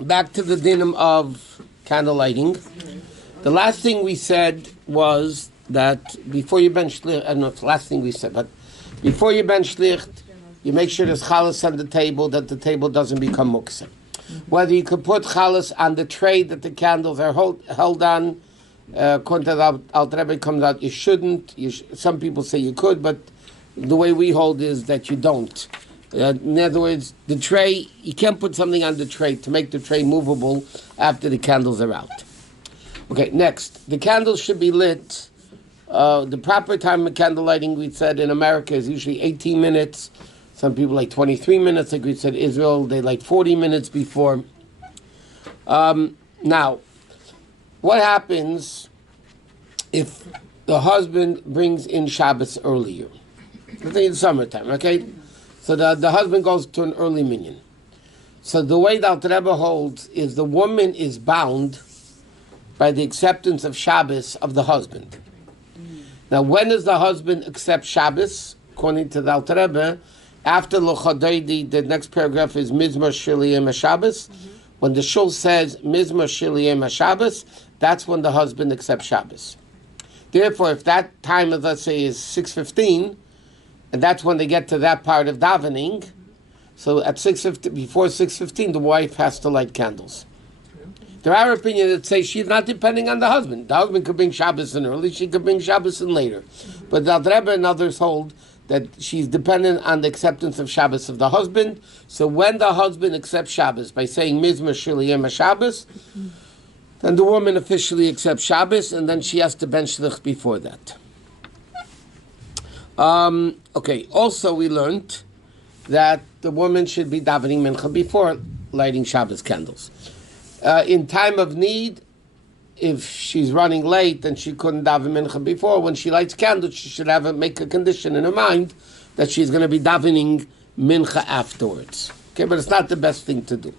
back to the dinim of candle lighting. The last thing we said was that before you ben shlicht, I don't know if the last thing we said, but before you ben shlicht, you make sure there's challah on the table, that the table doesn't become muktzah. Whether you could put challah on the tray that the candles are held on, according to the Alter Rebbe comes out, you shouldn't. Some people say you could, but the way we hold is that you don't. In other words, the tray, you can't put something on the tray to make the tray movable after the candles are out. Okay, next. The candles should be lit. The proper time of candle lighting, we said in America, is usually 18 minutes. Some people like 23 minutes. Like we said, Israel, they like 40 minutes before. Now, what happens if the husband brings in Shabbos earlier? Let's say in summertime, okay? So the husband goes to an early minyan. So the way the Alter Rebbe holds is the woman is bound by the acceptance of Shabbos of the husband. Now, when does the husband accept Shabbos? According to the Alter Rebbe, after L'Chodeidi, the next paragraph is Mizmor Shiliyim HaShabbos. When the shul says Mizmor Shiliyim HaShabbos, that's when the husband accepts Shabbos. Therefore, if that time of, let's say, is 6:15, and that's when they get to that part of davening, so at 6:15, before 6:15, the wife has to light candles. There are opinions that say she's not depending on the husband. The husband could bring Shabbos in early, she could bring Shabbos in later. But the Rebbe and others hold that she's dependent on the acceptance of Shabbos of the husband. So when the husband accepts Shabbos by saying Mizmor Shiliyim HaShabbos, then the woman officially accepts Shabbos, and then she has to ben shlich before that. Okay, also we learned that the woman should be davening mincha before lighting Shabbos candles. In time of need, if she's running late and she couldn't daven mincha before, when she lights candles, she should make a condition in her mind that she's going to be davening mincha afterwards. Okay, but it's not the best thing to do.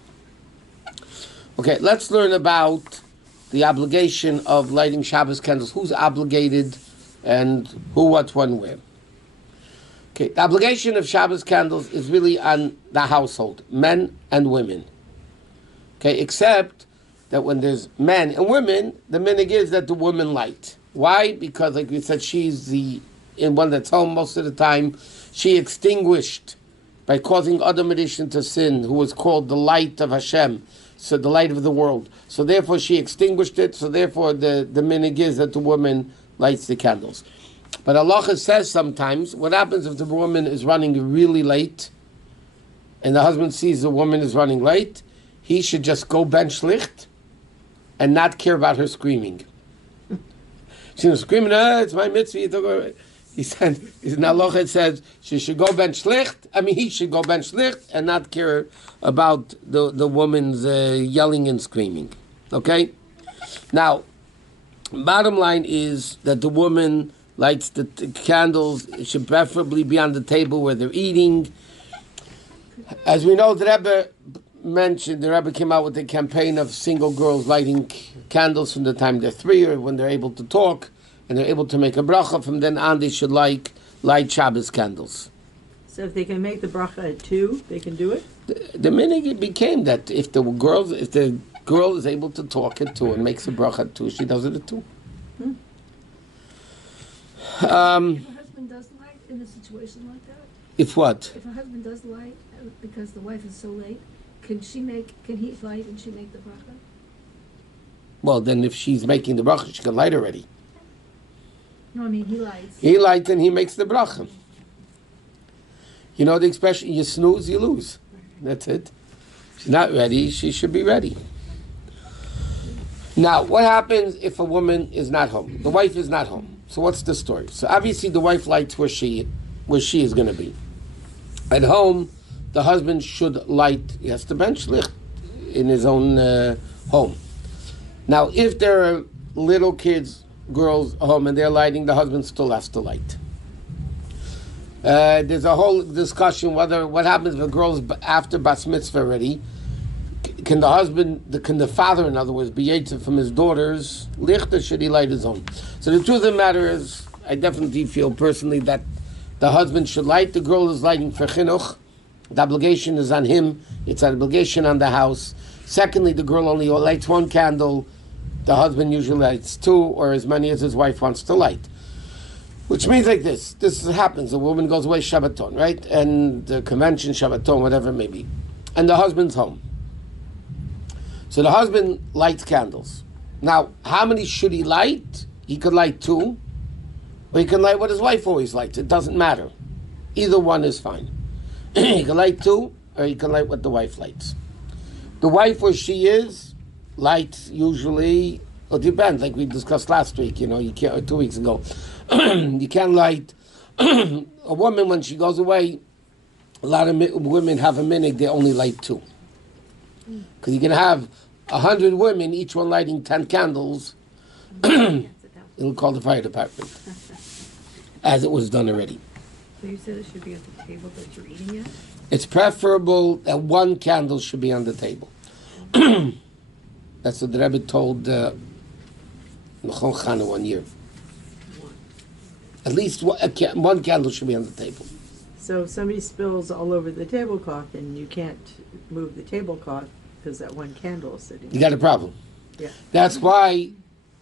Okay, let's learn about the obligation of lighting Shabbos candles. Who's obligated and who, what, when, where. Okay, the obligation of Shabbos candles is really on the household, men and women. Okay, except that when there's men and women, the minhag is that the woman light. Why? Because, like we said, she's the one that's home most of the time. She extinguished by causing Adam Rishon to sin, who was called the light of Hashem, so the light of the world. So therefore she extinguished it, so therefore the minhag is that the woman lights the candles. But Halachos says sometimes, what happens if the woman is running really late, and the husband sees the woman is running late, he should just go ben shlicht and not care about her screaming. She's screaming, it's my mitzvah. He said, in Halachos says, she should go ben shlicht, he should go ben shlicht and not care about the woman's yelling and screaming. Okay? Now, bottom line is that the woman lights the candles. It should preferably be on the table where they're eating. As we know, the Rebbe mentioned, the Rebbe came out with a campaign of single girls lighting candles from the time they're 3 or when they're able to talk and they're able to make a bracha. From then on, they should light Shabbos candles. So if they can make the bracha at 2, they can do it? The minute it became that if the girl is able to talk at 2 and makes a bracha at 2, she does it at 2. If a husband does light in a situation like that? If what? If a husband does light because the wife is so late, can he light and she make the bracha? Well, then if she's making the bracha, she can light already. No, he lights. He lights and he makes the bracha. You know the expression, you snooze, you lose. That's it. She's not ready, she should be ready. Now, what happens if a woman is not home? The wife is not home. So what's the story? So obviously the wife lights where she is going to be. At home, the husband should light, he has to ben shlicht in his own home. Now, if there are little kids, girls home, and they're lighting, the husband still has to light. There's a whole discussion what happens if a girl's after bas mitzvah already. Can the father, in other words, be yetzer from his daughter's licht, should he light his own? So the truth of the matter is, I definitely feel personally that the husband should light. The girl is lighting for chinuch. The obligation is on him. It's an obligation on the house. Secondly, the girl only lights one candle. The husband usually lights two or as many as his wife wants to light. Which means like this. This happens. A woman goes away Shabbaton, right? And the convention, Shabbaton, whatever it may be. And the husband's home. So the husband lights candles. Now, how many should he light? He could light two. Or he can light what his wife always lights. It doesn't matter. Either one is fine. He can light two, or he can light what the wife lights. The wife where she is lights usually, it depends, like we discussed last week, you can't, or 2 weeks ago. You can't light, a woman when she goes away, a lot of women have a minute, they only light two. Because you can have 100 women, each one lighting 10 candles, it'll call the fire department, as it was done already. So you said it should be at the table that you're eating at? It's preferable that one candle should be on the table. That's what the Rabbi told Mechon Chana one year. At least one candle should be on the table. So if somebody spills all over the tablecloth and you can't move the tablecloth because that one candle is sitting. You got a problem. Yeah. That's why,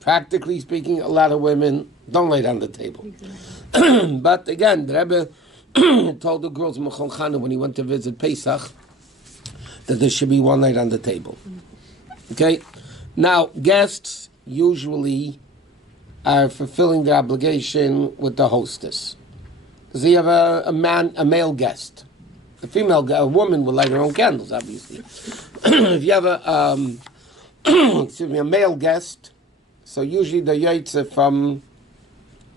practically speaking, a lot of women don't lay on the table. But again, the Rebbe told the girls in Mechon Chana when he went to visit Pesach that there should be one light on the table. Okay? Now, guests usually are fulfilling their obligation with the hostess. Because you have a male guest. A woman will light her own candles, obviously. If you have a male guest, so usually the yaitza from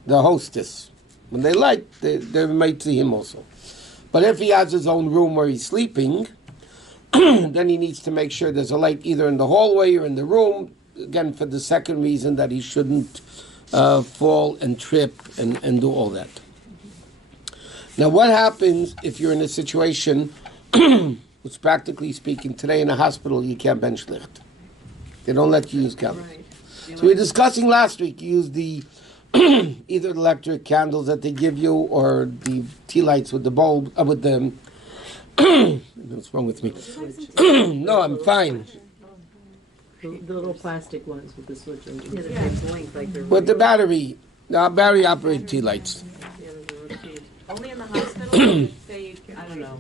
the hostess. When they light, they might see him also. But if he has his own room where he's sleeping, then he needs to make sure there's a light either in the hallway or in the room, again, for the second reason that he shouldn't fall and trip and do all that. Now, what happens if you're in a situation, which practically speaking, today in a hospital, you can't bench licht. They don't let you use candles. Right. So we were discussing last week, you use the either the electric candles that they give you or the tea lights with the bulb, with the... What's wrong with me? No, I'm fine. The little plastic ones with the switch on. Yeah, they're big blink like they're. With the battery-operated tea lights. Only in the hospital, say, I don't know,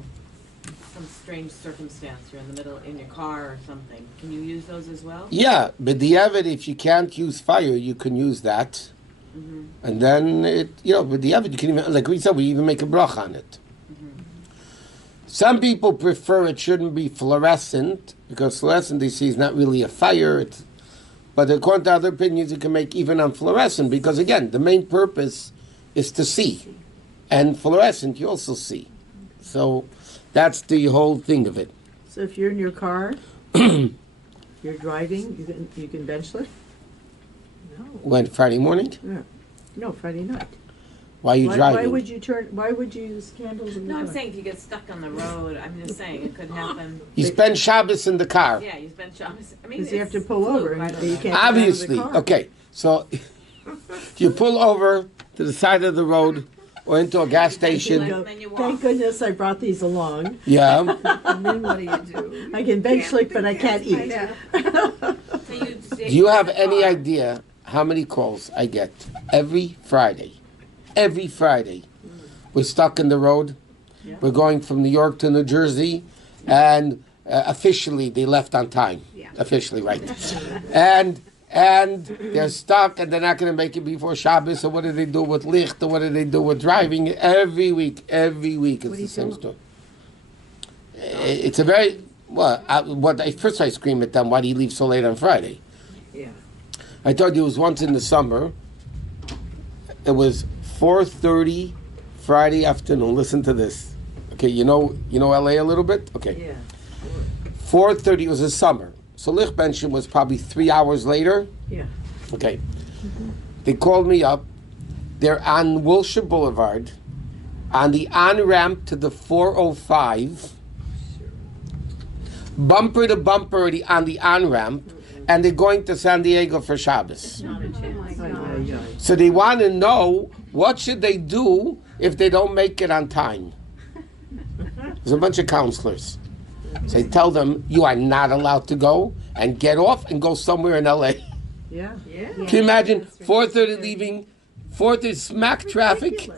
some strange circumstance, you're in the middle, in your car or something. Can you use those as well? Yeah, but if you can't use fire, you can use that. Mm-hmm. And then, with the you can even, like we said, we even make a brach on it. Mm-hmm. Some people prefer it shouldn't be fluorescent, because fluorescent, they see, is not really a fire. But according to other opinions, you can make even on fluorescent, because again, the main purpose is to see. And fluorescent, you also see. So that's the whole thing of it. So if you're in your car, you're driving, you can bench lift? No. When, Friday morning? Yeah. No, Friday night. Why are you driving? Why would you use candles in the car? No, I'm saying if you get stuck on the road, I'm just saying it could happen. You spend Shabbos in the car. Yeah, you spend Shabbos. I mean, Because you have to it's pull fluke, over. I And don't you know. can't Obviously. get out of the car. Okay, so if you pull over to the side of the road or into a gas station, Go, Then you walk. thank goodness I brought these along. yeah, And then what do? I can bench lift, but I can't eat. Yeah. So you do you have any idea how many calls I get every Friday? Every Friday. We're stuck in the road. Yeah. We're going from New York to New Jersey, and officially they left on time. Yeah. Officially, right. and they're stuck, and they're not going to make it before Shabbos. So what do they do with licht? Or what do they do with driving? Every week, it's the same story. It's a very first I scream at them. Why do you leave so late on Friday? Yeah. I told you it was once in the summer. It was 4:30 Friday afternoon. Listen to this. Okay, you know LA a little bit? Okay. Yeah. 4:30, it was the summer. So Lich Benshim was probably 3 hours later. Yeah. Okay. They called me up. They're on Wilshire Boulevard, on the on-ramp to the 405, bumper to bumper on the on-ramp, and they're going to San Diego for Shabbos. Not a chance. So they want to know what should they do if they don't make it on time. There's a bunch of counselors. So tell them you are not allowed to go and get off and go somewhere in LA. Yeah. Can you imagine 4:30 leaving, 4:30 smack traffic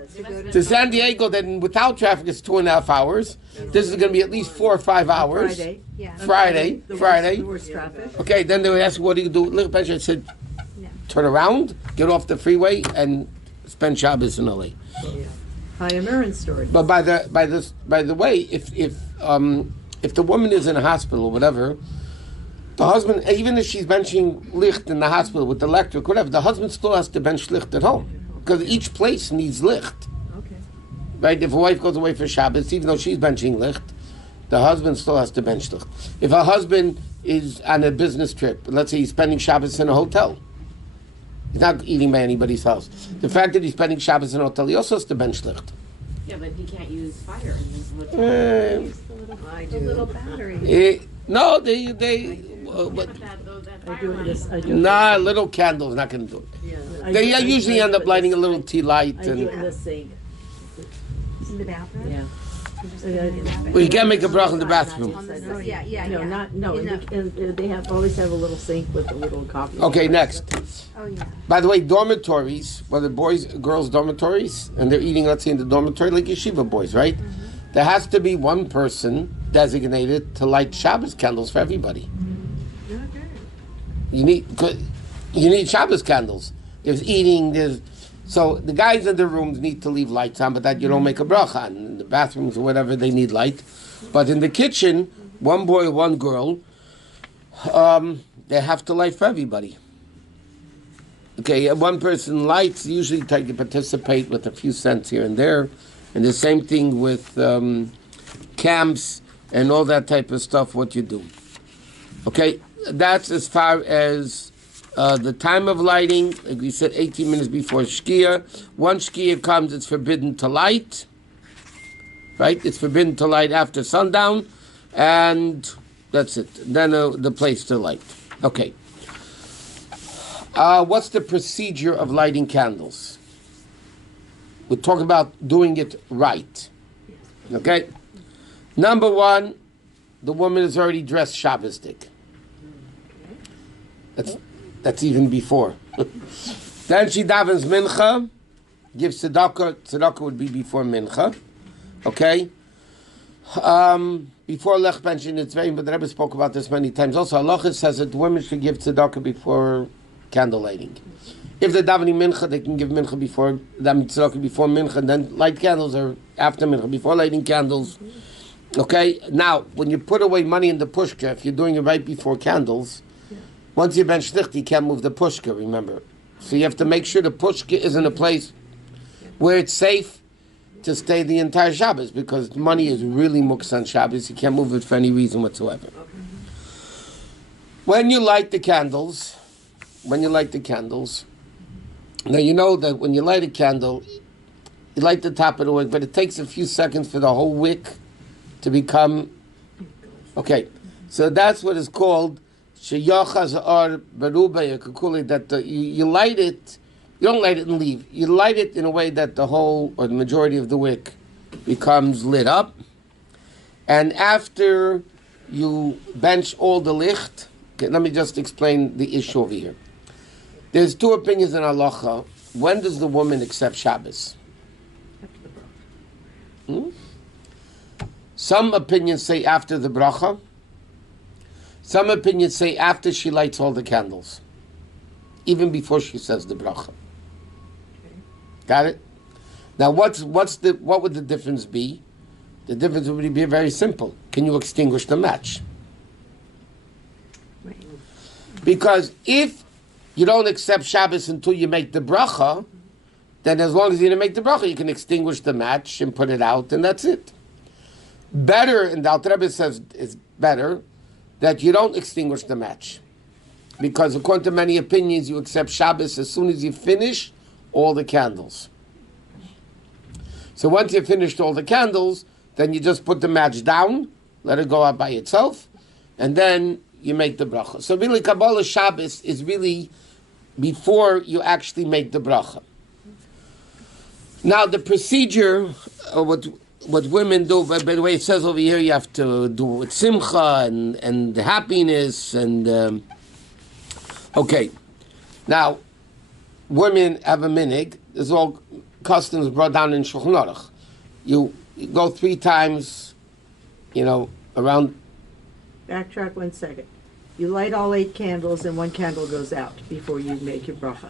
to San Diego? Then without traffic, it's 2.5 hours. This is going to be at least 4 or 5 hours. Friday. Yeah. Friday. The worst traffic. Okay, then they would ask, what do you do? Little Benjamin said, turn around, get off the freeway, and spend Shabbos in LA. Yeah. High Aaron story. But by the way, if the woman is in a hospital or whatever, the husband, even if she's benching licht in the hospital with the electric, whatever, the husband still has to bench licht at home because each place needs licht. Okay. Right? If a wife goes away for Shabbos, even though she's benching licht, the husband still has to bench licht. If a husband is on a business trip, let's say he's spending Shabbos in a hotel, he's not eating by anybody's house. The fact that he's spending Shabbos in a hotel, he also has to bench licht. Yeah, but he can't use fire in his hotel. Use I the do. little battery. No, they But that I do fire this. line- I do. nah, little candles not going to do it. Yeah. They usually end up lighting a little. little tea light. I do it in And the sink. In the bathroom? Yeah. You just put it in the bathroom? well, you can't make a bracha in the bathroom. On the, yeah, yeah, No, yeah. not no. In the- They have always have a little sink with a little coffee. Okay, maker. next. Oh, yeah. By the way, dormitories, whether boys, girls dormitories, and they're eating, let's say, in the dormitory, like yeshiva boys, right? There has to be one person designated to light Shabbos candles for everybody. You need Shabbos candles. There's eating, so the guys in the rooms need to leave lights on, but that you don't make a bracha on. In the bathrooms or whatever, they need light. But in the kitchen, one boy, one girl, they have to light for everybody. Okay, one person lights, usually try to participate with a few cents here and there. And the same thing with camps and all that type of stuff, what you do. Okay, that's as far as the time of lighting. Like we said, 18 minutes before Shkia. Once Shkia comes, it's forbidden to light. Right? It's forbidden to light after sundown. And that's it. Then the place to light. Okay. What's the procedure of lighting candles? We're talking about doing it right. Okay? Number one, the woman is already dressed Shabbosdik. That's even before. Then she davens mincha, gives tzedakah. Tzedakah would be before mincha. Okay? Before lech benching, it's very, but the Rabbi spoke about this many times. Also, Halachos says that women should give tzedakah before candle lighting. If they're davening mincha, they can give mincha before tzedakah before mincha, and then light candles or after mincha, before lighting candles. Okay? Now, when you put away money in the pushka, if you're doing it right before candles, once you bench shlicht, you can't move the pushka, remember. So you have to make sure the pushka is in a place where it's safe to stay the entire Shabbos, because money is really muks on Shabbos. You can't move it for any reason whatsoever. When you light the candles, now you know that when you light a candle, you light the top of the wick, but it takes a few seconds for the whole wick to become... Okay, so that's what is called sheyachas or berubah, that you light it, you don't light it and leave. You light it in a way that the whole, or the majority of the wick becomes lit up. And after you bench all the licht, okay, let me just explain the issue over here. There's two opinions in halacha. When does the woman accept Shabbos? Some opinions say after the bracha. Some opinions say after she lights all the candles, even before she says the bracha. Got it? Now, what would the difference be? The difference would be very simple. Can you extinguish the match? Because if you don't accept Shabbos until you make the bracha, then as long as you didn't make the bracha, you can extinguish the match and put it out, and that's it. Better, and the Alter Rebbe says it's better, that you don't extinguish the match. Because according to many opinions, you accept Shabbos as soon as you finish all the candles. So once you've finished all the candles, then you just put the match down, let it go out by itself, and then you make the bracha. So really, Kabbalah Shabbos is really before you actually make the bracha. Now the procedure, what women do, but by the way, it says over here you have to do it with simcha and happiness and okay. Now, women have a minig. There's all customs brought down in Shulchan Aruch. You go 3 times, around. Backtrack 1 second. You light all 8 candles and 1 candle goes out before you make your bracha.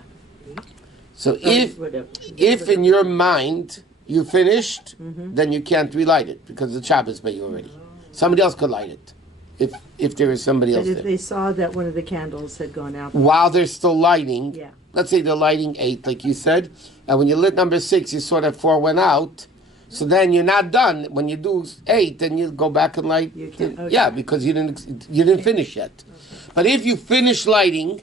So if in your mind you finished, then you can't relight it because the Shabbos by you already. Somebody else could light it if there is somebody else But if there. they saw that one of the candles had gone out. While they're still lighting, Yeah. let's say they're lighting 8, like you said, and when you lit number 6, you saw that 4 went out. So then you're not done. When you do 8, then you go back and light. You can't- okay. Yeah, because you didn't finish yet. But if you finish lighting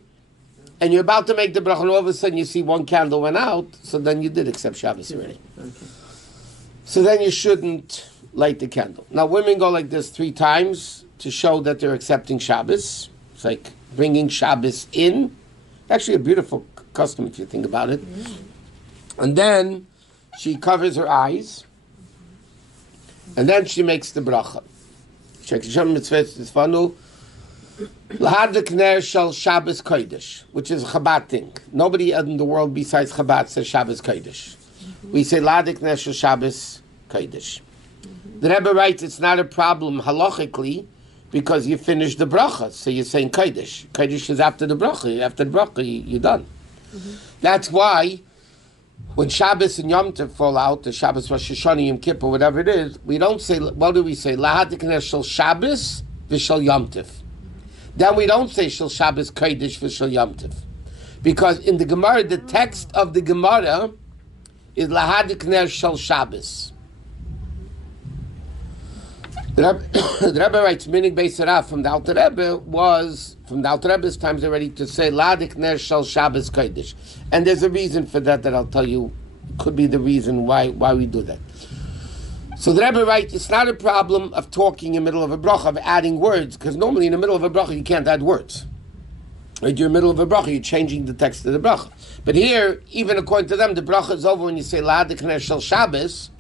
and you're about to make the bracha, and all of a sudden you see 1 candle went out, so then you did accept Shabbos already. Okay. So then you shouldn't light the candle. Now women go like this 3 times to show that they're accepting Shabbos. It's like bringing Shabbos in. Actually a beautiful custom if you think about it. And then she covers her eyes. And then she makes the bracha. Lahadlik ner shel Shabbos Kiddush, which is a Chabad thing. Nobody in the world besides Chabad says Shabbos Kiddush. We say Lahadlik ner shel Shabbos Kiddush. The Rebbe writes it's not a problem halachically because you finish the bracha, so you're saying Kiddush. Kiddush is after the bracha. After the bracha, you're done. That's why when Shabbos and Yom Tov fall out, the Shabbos, Rosh Hashanah, Yom Kippur, whatever it is, we don't say, what do we say? Lahadlik ner shel Shabbos v'shel Yom Tov. Then we don't say Shel Shabbos Kiddush v'Shel Yom Tov. Because in the Gemara, the text of the Gemara is Lahadlik ner Shel Shabbos. The Rebbe writes, Minig Beis Rav from the Alter Rebbe was, from the Alter Rebbe's times already, to say Lahadlik ner Shel Shabbos Kiddush. And there's a reason for that I'll tell you, could be the reason why we do that. So the Rebbe writes, it's not a problem of talking in the middle of a bracha, of adding words, because normally in the middle of a bracha you can't add words. Right? You're in the middle of a bracha, you're changing the text of the bracha. But here, even according to them, the bracha is over when you say Lahadlik ner Shel Shabbos,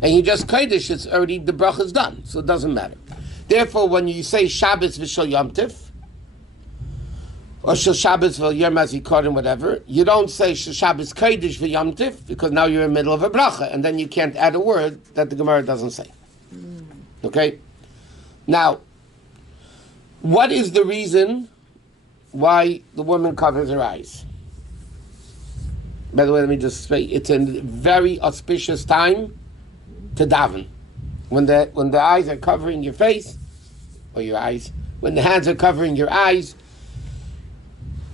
and you just Kiddush, it's already, the bracha is done, so it doesn't matter. Therefore, when you say Shabbos v'Shel Yom Tov, or Shel Shabbos v'Yom HaZikaron, whatever, you don't say Shel Shabbos Kiddush v'Yom Tov, because now you're in the middle of a bracha, and then you can't add a word that the Gemara doesn't say. Okay? Now, what is the reason why the woman covers her eyes? By the way, let me just say, it's a very auspicious time to daven. When the eyes are covering your face, or your eyes, when the hands are covering your eyes,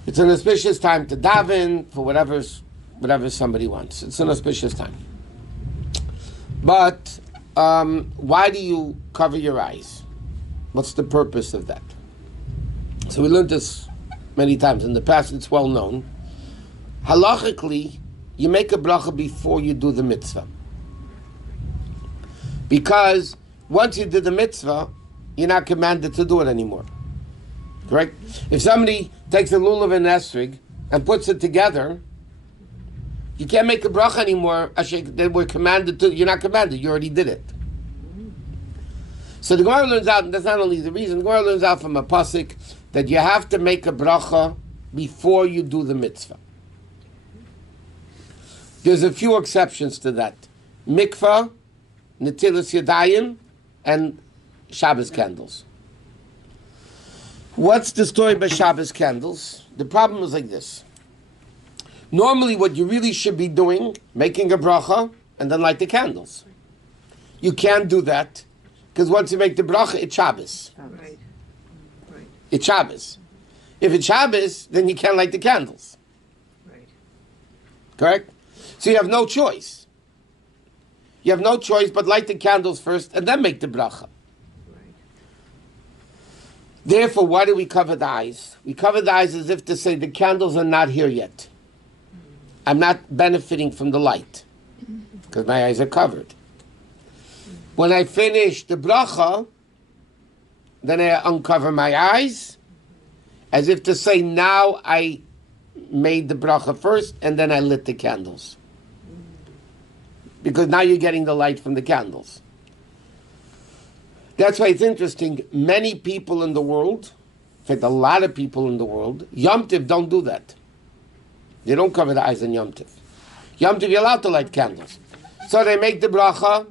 it's an auspicious time to daven for whatever somebody wants. It's an auspicious time. But why do you cover your eyes? What's the purpose of that? So we learned this many times in the past. It's well known. Halachically, you make a bracha before you do the mitzvah. Because once you did the mitzvah, you're not commanded to do it anymore. Correct? If somebody takes a lulav and esrog and puts it together, you can't make a bracha anymore. They were commanded to. You're not commanded. You already did it. So the Gemara learns out, and that's not only the reason, the Gemara learns out from a pasuk that you have to make a bracha before you do the mitzvah. There's a few exceptions to that. Mikvah, Netilas Yadayim, and Shabbos candles. What's the story about Shabbos candles? The problem is like this. Normally what you really should be doing, making a bracha, and then light the candles. You can't do that, because once you make the bracha, it's Shabbos. Right. Right. It's Shabbos. If it's Shabbos, then you can't light the candles. Right. Correct? So you have no choice. You have no choice but light the candles first and then make the bracha. Right. Therefore, why do we cover the eyes? We cover the eyes as if to say the candles are not here yet. I'm not benefiting from the light because my eyes are covered. When I finish the bracha, then I uncover my eyes as if to say now I made the bracha first and then I lit the candles. Because now you're getting the light from the candles. That's why it's interesting. Many people in the world, in fact, a lot of people in the world, Yom Tov don't do that. They don't cover the eyes on Yom Tov. Yom Tov, you're allowed to light candles. So they make the bracha,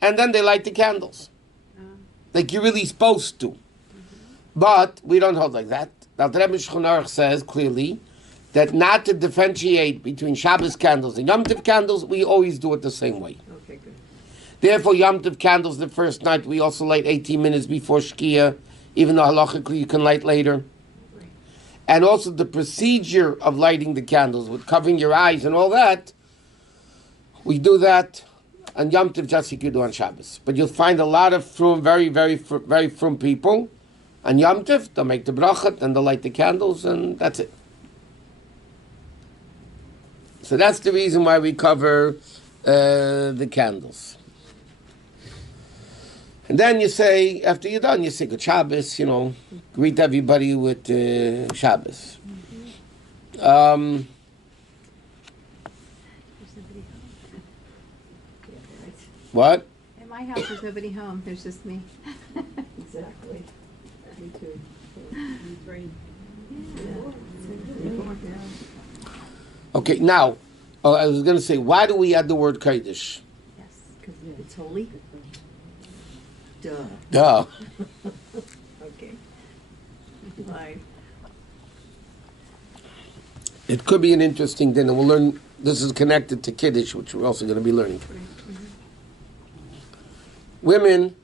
and then they light the candles. Like you're really supposed to. But we don't hold like that. Now, the Rebbe Shulchan Aruch says clearly that not to differentiate between Shabbos candles and Yom Tov candles, we always do it the same way. Okay, good. Therefore, Yom Tov candles the first night, we also light 18 minutes before Shkia, even though halachically you can light later. And also the procedure of lighting the candles with covering your eyes and all that, we do that on Yom Tov just like you do on Shabbos. But you'll find a lot of frum, very frum people. On Yom Tov, they'll make the brachot and they'll light the candles and that's it. So that's the reason why we cover the candles. And then you say, after you're done, you say good Shabbos, greet everybody with Shabbos. There's nobody home. What? In my house, there's nobody home. There's just me. Exactly. Me too. Okay, now, I was going to say, why do we add the word Kiddush? Yes, because it's holy. Duh. Duh. Okay. Fine. It could be an interesting dinner. We'll learn, this is connected to Kiddush, which we're also going to be learning. Women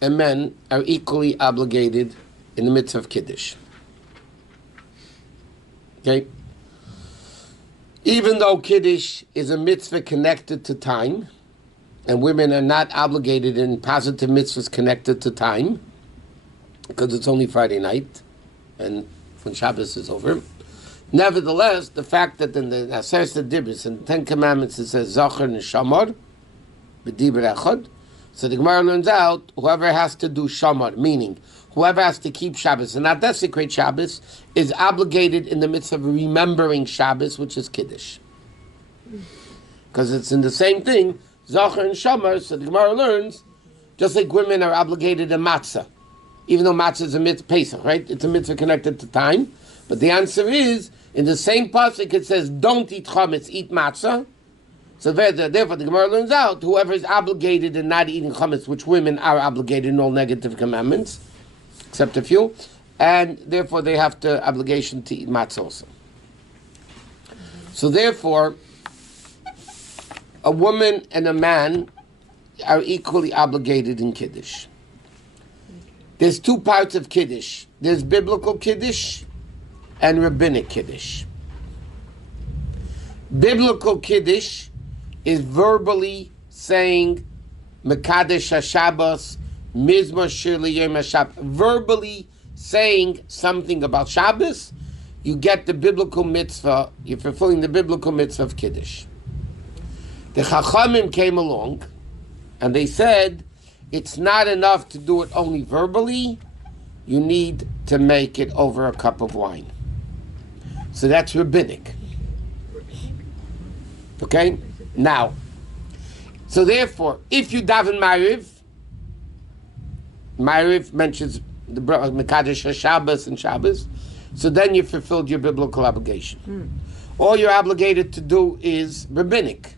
and men are equally obligated in the mitzvah of Kiddush. Okay? Even though Kiddush is a mitzvah connected to time, and women are not obligated in positive mitzvahs connected to time, because it's only Friday night, and when Shabbos is over. Nevertheless, the fact that in the Aseret Dibros and the Ten Commandments it says Zachar and Shamar, b'dibur echad, so the Gemara learns out whoever has to do Shamar, meaning whoever has to keep Shabbos and not desecrate Shabbos, is obligated in the midst of remembering Shabbos, which is Kiddush. Because it's in the same thing, Zachar and Shamar, so the Gemara learns, just like women are obligated in Matzah, even though Matzah is a mitzvah, Pesach, right? It's a mitzvah connected to time. But the answer is, in the same pasuk it says, don't eat chametz, eat matzah. So therefore the Gemara learns out, whoever is obligated in not eating chametz, which women are obligated in all negative commandments, except a few, and therefore they have the obligation to eat matzah also. So therefore, a woman and a man are equally obligated in Kiddush. There's two parts of Kiddush. There's biblical Kiddush and rabbinic Kiddush. Biblical Kiddush is verbally saying Mekadesh HaShabbos, Mizmor Shir L'Yom HaShabbat, verbally saying something about Shabbos, you get the biblical mitzvah, you're fulfilling the biblical mitzvah of Kiddush. The Chachamim came along and they said it's not enough to do it only verbally, you need to make it over a cup of wine. So that's rabbinic. Okay? Now, so therefore, if you daven Ma'ariv mentions the Mekadesh HaShabbos and Shabbos, so then you fulfilled your biblical obligation. All you're obligated to do is rabbinic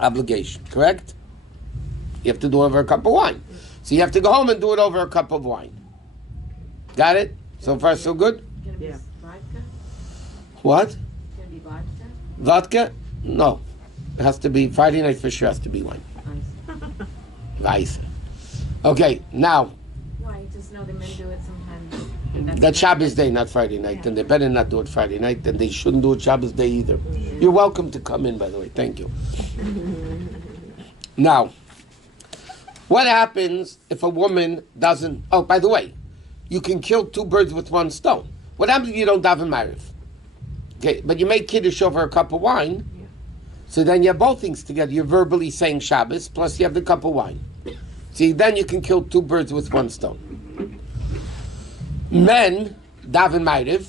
obligation, correct? You have to do it over a cup of wine. So you have to go home and do it over a cup of wine. Got it? So far, so good? Can it be Yeah. vodka? What? Can it be vodka? Vodka? No. It has to be, Friday night for sure has to be wine. Weiss. Okay, now, Why? Just know the men do it sometimes. that's Shabbos day, not Friday night, and they better not do it Friday night, and they shouldn't do it Shabbos day either. You're welcome to come in, by the way. Thank you. Now, what happens if a woman doesn't... Oh, by the way, you can kill two birds with one stone. What happens if you don't daven Ma'ariv? Okay, but you make Kiddush over a cup of wine, so then you have both things together. You're verbally saying Shabbos, plus you have the cup of wine. See, then you can kill two birds with one stone. Men daven Ma'ariv,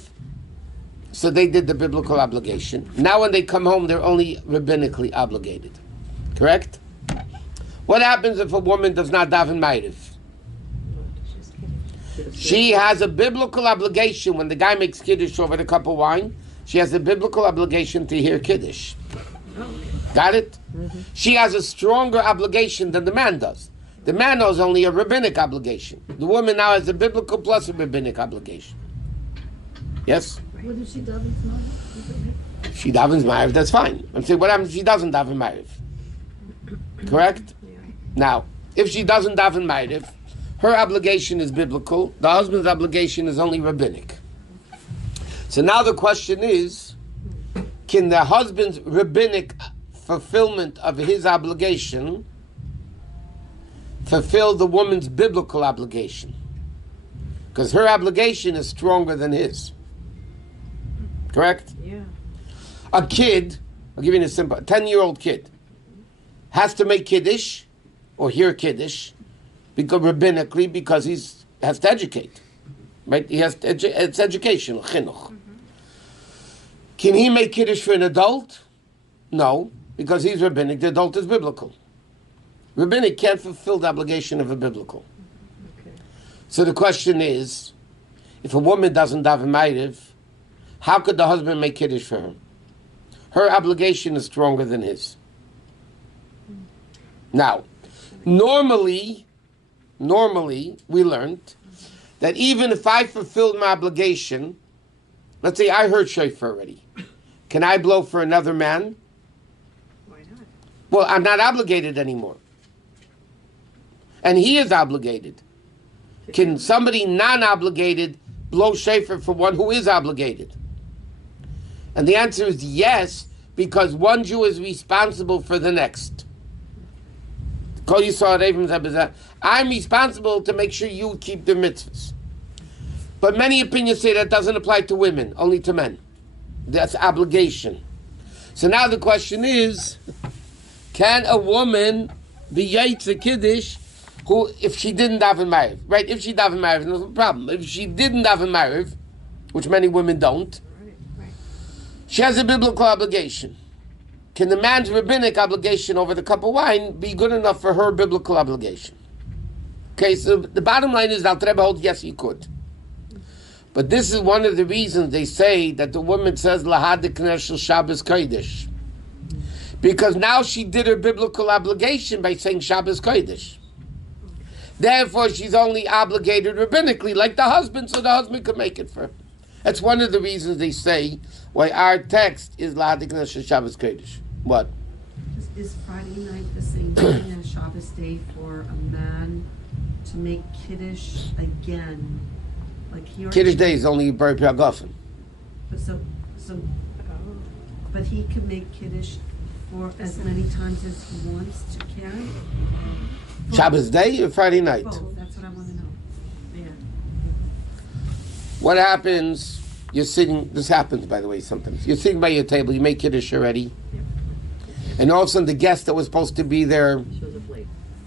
so they did the biblical obligation. Now when they come home, they're only rabbinically obligated. Correct? What happens if a woman does not daven Ma'ariv? She has a biblical obligation when the guy makes Kiddush over the cup of wine. She has a biblical obligation to hear Kiddush. Got it? She has a stronger obligation than the man does. The man has only a rabbinic obligation. The woman now has a biblical plus a rabbinic obligation. Yes? What if she doesn't smile? She davens ma'ariv, that's fine. I'm saying, what happens if she doesn't daven ma'ariv? Correct? Now, if she doesn't daven ma'ariv, her obligation is biblical. The husband's obligation is only rabbinic. So now the question is, can the husband's rabbinic fulfillment of his obligation fulfill the woman's biblical obligation? Because her obligation is stronger than his. Correct? Yeah. A kid, I'll give you a simple, 10-year-old kid, has to make Kiddush or hear Kiddush because rabbinically, because he has to educate. Right? He has to it's educational, chinuch. Can he make Kiddush for an adult? No, because he's rabbinic. The adult is biblical. Rabbinic can't fulfill the obligation of a biblical. Okay. So the question is, if a woman doesn't daven ma'ariv, how could the husband make Kiddush for her? Her obligation is stronger than his. Now, normally, we learned that even if I fulfilled my obligation, let's say I heard shofar already, can I blow for another man? Why not? Well, I'm not obligated anymore. And he is obligated. Can somebody non-obligated blow shofar for one who is obligated? And the answer is yes, because one Jew is responsible for the next. I'm responsible to make sure you keep the mitzvahs. But many opinions say that doesn't apply to women, only to men. That's obligation. So now the question is, can a woman be Yaitza Kiddush who, if she didn't daven ma'ariv, right? If she daven ma'ariv, no problem. If she didn't daven ma'ariv, which many women don't, she has a biblical obligation. Can the man's rabbinic obligation over the cup of wine be good enough for her biblical obligation? Okay, so the bottom line is, Al Rebbe holds, yes, he could. But this is one of the reasons they say that the woman says, Lahad Kneshel Shabbos Kodesh. Because now she did her biblical obligation by saying Shabbos Kodesh. Therefore, she's only obligated rabbinically, like the husband, so the husband could make it for her. That's one of the reasons they say why our text is Lahad Kneshel Shabbos Kodesh. What? Is Friday night the same thing as Shabbos day for a man to make Kiddush again? Like he already, Kiddush Day is only Bar Piagofen. But he can make Kiddush for as many times as he wants to carry? Shabbos Day or Friday night? Both, that's what I want to know. Yeah. What happens, you're sitting, this happens by the way sometimes, you're sitting by your table, you make Kiddush already, and all of a sudden the guest that was supposed to be there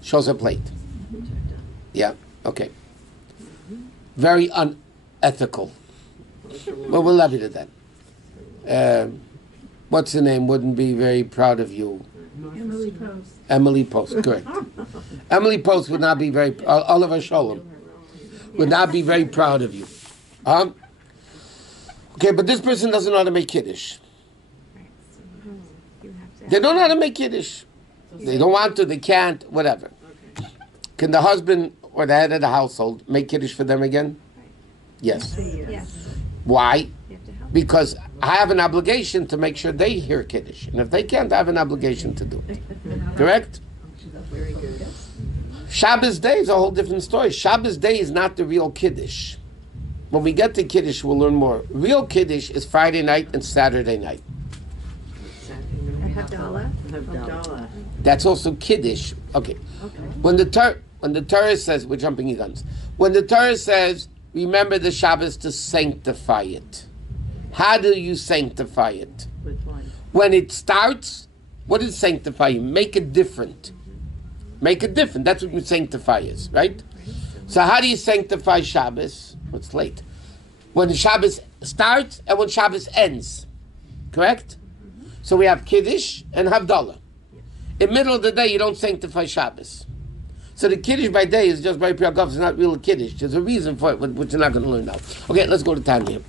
shows a plate. Yeah, okay. Very unethical. Well, we'll love you to that. What's her name? Wouldn't be very proud of you. Emily Post. Emily Post, correct. Emily Post would not be very, Oliver Sholem, would not be very proud of you. Okay, but this person doesn't know how to make Kiddush. They don't know how to make Kiddush. They don't want to, they can't, whatever. Can the husband or the head of the household make Kiddush for them again? Yes. Yes. Why? You have to help. Because I have an obligation to make sure they hear Kiddush. And if they can't, I have an obligation to do it. Correct? Very good. Shabbos Day is a whole different story. Shabbos Day is not the real Kiddush. When we get to Kiddush, we'll learn more. Real Kiddush is Friday night and Saturday night. And Havdalah. That's also Kiddush. Okay. When the Torah says, we're jumping the guns. When the Torah says, remember the Shabbos to sanctify it. How do you sanctify it? With wine. When it starts, what is sanctify? Make it different. Make it different. That's what sanctify is, right? So how do you sanctify Shabbos? Well, it's late. When the Shabbos starts and when Shabbos ends. Correct? So we have Kiddush and Havdalah. In the middle of the day, you don't sanctify Shabbos. So the Kiddush by day is just by Pri Haggafa. It's not real Kiddush. There's a reason for it, which you're not going to learn now. Okay, let's go to Tanya.